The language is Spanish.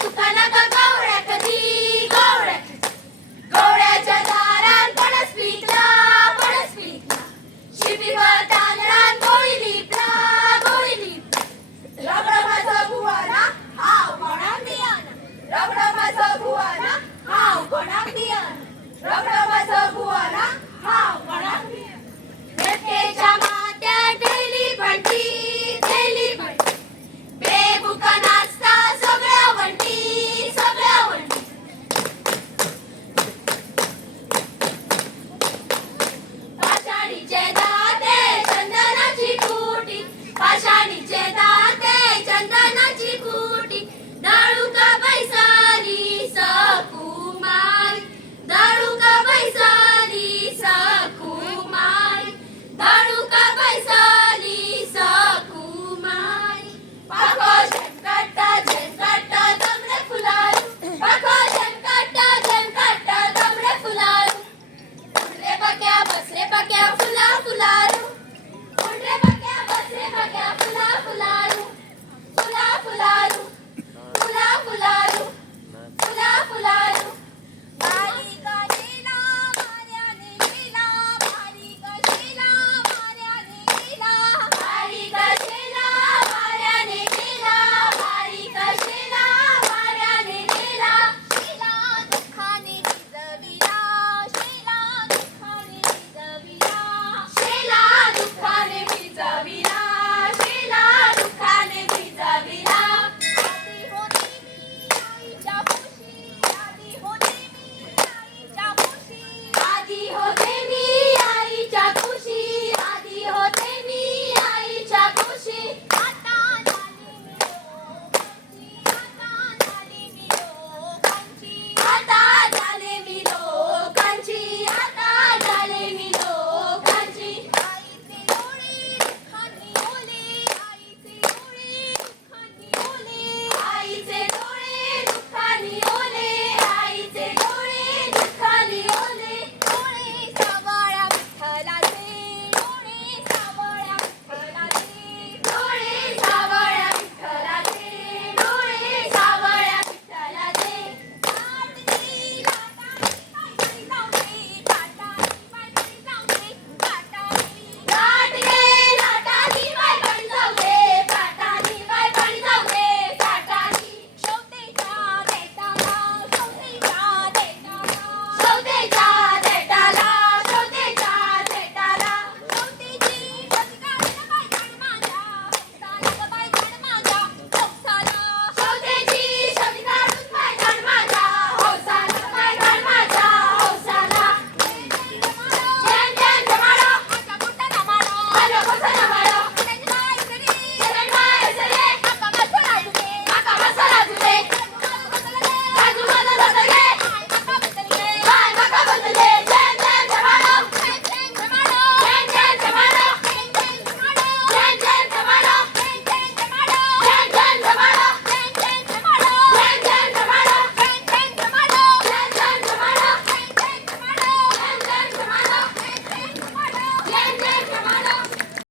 tu.